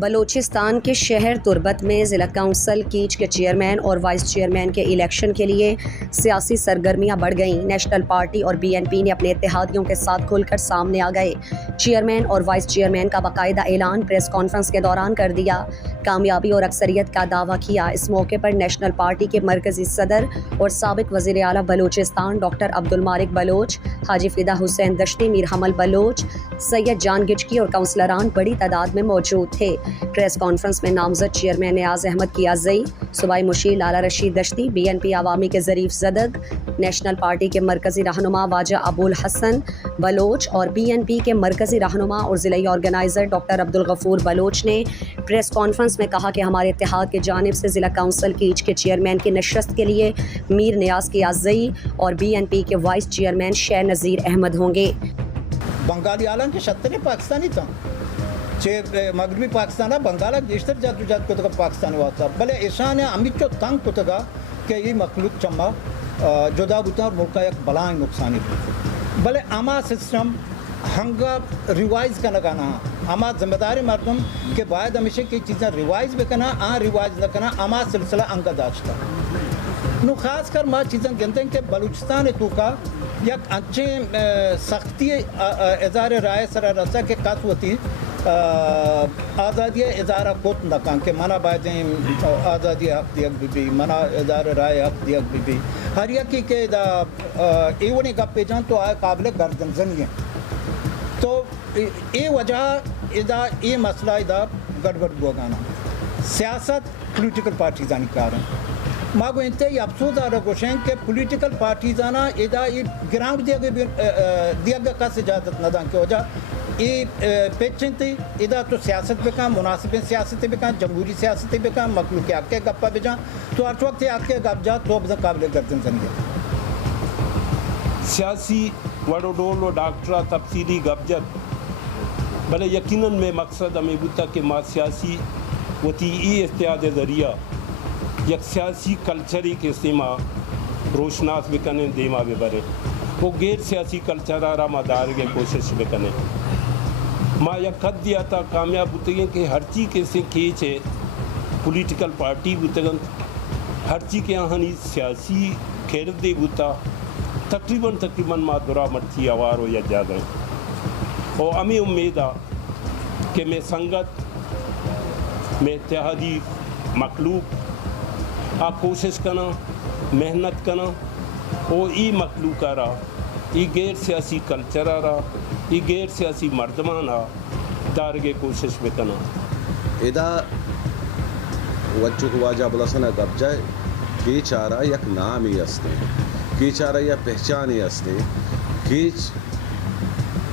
بلوچستان کے شہر تربت میں ضلع کونسل کیچ کے چیئرمین اور وائس چیئرمین کے الیکشن کے لیے سیاسی سرگرمیاں بڑھ گئیں۔ نیشنل پارٹی اور بی این پی نے اپنے اتحادیوں کے ساتھ کھل کر سامنے آ گئے۔ چیئرمین اور وائس چیئرمین کا باقاعدہ اعلان پریس کانفرنس کے دوران کر دیا، کامیابی اور اکثریت کا دعویٰ کیا۔ اس موقع پر نیشنل پارٹی کے مرکزی صدر اور سابق وزیر اعلیٰ بلوچستان ڈاکٹر عبدالمالک بلوچ، حاجی فدا حسین دشتی، میر حمل بلوچ، سید جان گچکی اور کونسلران بڑی تعداد میں موجود تھے۔ پریس کانفرنس میں نامزد چیئرمین نیاز احمد کیازئی، صوبائی مشیر Lala Rashid Dashti, B N P Awami کے ظریف زدگ، نیشنل پارٹی کے مرکزی رہنما واجہ ابو الحسن بلوچ اور بی این پی کے مرکزی رہنما اور ضلعی آرگنائزر ڈاکٹر عبدالغفور بلوچ نے پریس کانفرنس میں کہا کہ ہمارے اتحاد کی جانب سے ضلع کونسل کیچ کے چیئرمین کی نشست کے لیے میر نیاز کیازئی اور بی این پی کے وائس چیئرمین شیر نذیر احمد ہوں گے۔ بنگالی عالم کے شطر پاکستانی تھا مغربی پاکستان بنگالا گیشتر جات جات کو پاکستان ہوا تھا بلے ایشان امت چو تنگ کو تگا کہ یہ مخلوق چما جدا بوتا اور ملک ایک بلائیں نقصانی بلے اما سسٹم ہنگا ریوائز کا لگانا اما ذمہ داری مردم کے باعث ہمیشہ کی چیزیں ریوائز بھی کرنا ریوائز نہ کرنا اما سلسلہ انگا داشتا نو خاص کر ما چیزیں گنتے ہیں کہ بلوچستان تو کا یک اچھے سختی اظہار رائے سرا رسا کے قاسوتی آزادی اظہار کوت نکان کہ منا باید آزادی حق دیگ بھی منا اظہار رائے حق دیگ بھی ہر یکی کے دا ایونی گپ جان تو آئے قابل گردن زنی ہیں تو ای وجہ ادا ای مسئلہ ادا گڑبڑ بوگانا سیاست پولیٹیکل پارٹیزانی کارن ماگو انتہائی افسوس آ رہا گوشیں کہ پولیٹیکل پارٹیزانا ادا گراؤنڈ دیا گا کس اجازت ندان کی وجہ پیچن تھی ادا تو سیاست بکا مناسب سیاستیں بکا جمہوری سیاستیں بکا مخلوق حق کے گپا بجا تو ہر وقت حق کے گپ جا تو بزن قابل گردن زنگی سیاسی وڑو ڈول و ڈاکٹرہ تفصیلی گپ جت بلے یقیناً میں مقصد ہمیں بوتا کہ ما سیاسی وتی ای اتحاد ذریعہ یک سیاسی کلچری کے سیما روشناس بکنے دیما بے برے وہ غیر سیاسی کلچر آرہ ما دارگے کوشش بکنے ما یک قد دیا تھا کامیاب بوتگیں کہ ہر چی کے سے کھیچے پولیٹیکل پارٹی بوتگن ہر چی کے آہنی سیاسی کھیل دے بوتا تقریباً ما درا مرچی آوار ہو یا جا گئے اور ہمیں امیدہ کہ میں سنگت میں اتحادی مخلوق آ کوشش کرنا محنت کرنا اور ای مخلوق آ رہا ای غیر سیاسی کلچر آ رہا ای غیر سیاسی مردمان آ دارگے کوشش میں کرنا ادا وچو کو واجہ بلسنا گب جائے کیچ آ رہا یک نام ہی استے کیچ آ رہا یا پہچان ہی استے کیچ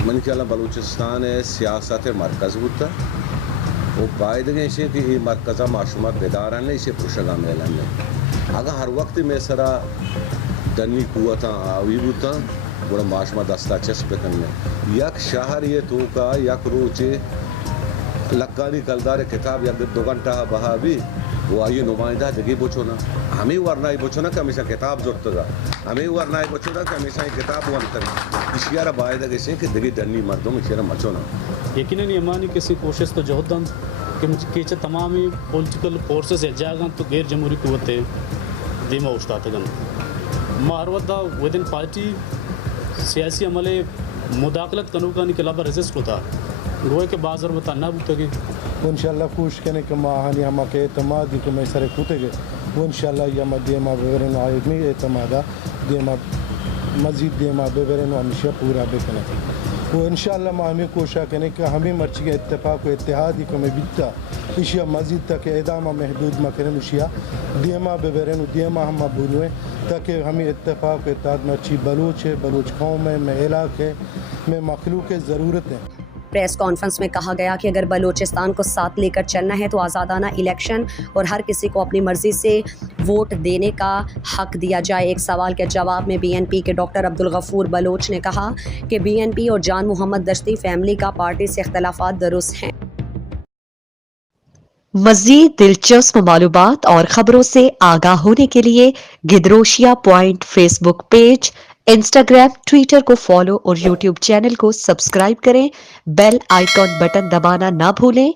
من کے اللہ بلوچستان سیاست مرکز ہوتا وہ باید گئے اسے کہ یہ مرکزہ معشومہ بیداران نے اسے پرشگاہ میلان نے اگر ہر وقت میں سرا دنی قوتاں آوی ہوتا بڑا معشومہ دستا چسپ کرنے یک شہر یہ تو کا یک روچے لکانی کلدار کتاب یک 2 گھنٹہ بہا بھی وہ آئیے نمائندہ دگی بچونا ہمیں ورنائی بچونا کہ ہمیشہ کتاب ضرورت گا ہمیں ورنائی بچونا کہ ہمیشہ کتاب ورنتر اشیارہ باید گئے سے کہ دگی دنی مردم اشیارہ مچونا یقیناً یہ مانی کسی کوشش تو جہدن کہ کیچے تمامی پولیٹیکل فورسز جاگن تو غیر جمہوری قوتیں دیما اشتاتگن مہاروتہ ودن پارٹی سیاسی عملے مداخلت کنوکا نکلابا ریزسٹ ہوتا گوئے کے بعض اور نہ بوتے گے وہ انشاءاللہ کوشش کرنے کہ ماہانی ہما کے اعتمادی کو میں سرے کوتے گے وہ انشاءاللہ یہ دیما بیورن آئیدنی اعتمادہ دیما مزید دیما بیورن ہمیشہ پورا بکنے وہ انشاءاللہ ما ہمیں کوشش کرنے کہ ہمیں مرچی کے اتفاق و اتحادی کو میں بیتا اشیاء مزید تک اعدامہ محدود مکرن اشیاء دیما بیورن و دیما ہما بولویں تاکہ ہمیں اتفاق و اتحاد مرچی بلوچ ہے بلوچ قوم ہے میں علاقے میں مخلوق ضرورت ہے۔ پریس کانفرنس میں کہا گیا کہ اگر بلوچستان کو ساتھ لے کر چلنا ہے تو آزادانہ الیکشن اور ہر کسی کو اپنی مرضی سے ووٹ دینے کا حق دیا جائے۔ ایک سوال کے جواب میں بی این پی کے ڈاکٹر عبدالغفور بلوچ نے کہا کہ بی این پی اور جان محمد دشتی فیملی کا پارٹی سے اختلافات درست ہیں۔ مزید دلچسپ معلومات اور خبروں سے آگاہ ہونے کے لیے Gedrosia point Facebook page, Instagram, Twitter کو فالو اور یوٹیوب چینل کو سبسکرائب کریں۔ بیل آئیکن بٹن دبانا نہ بھولیں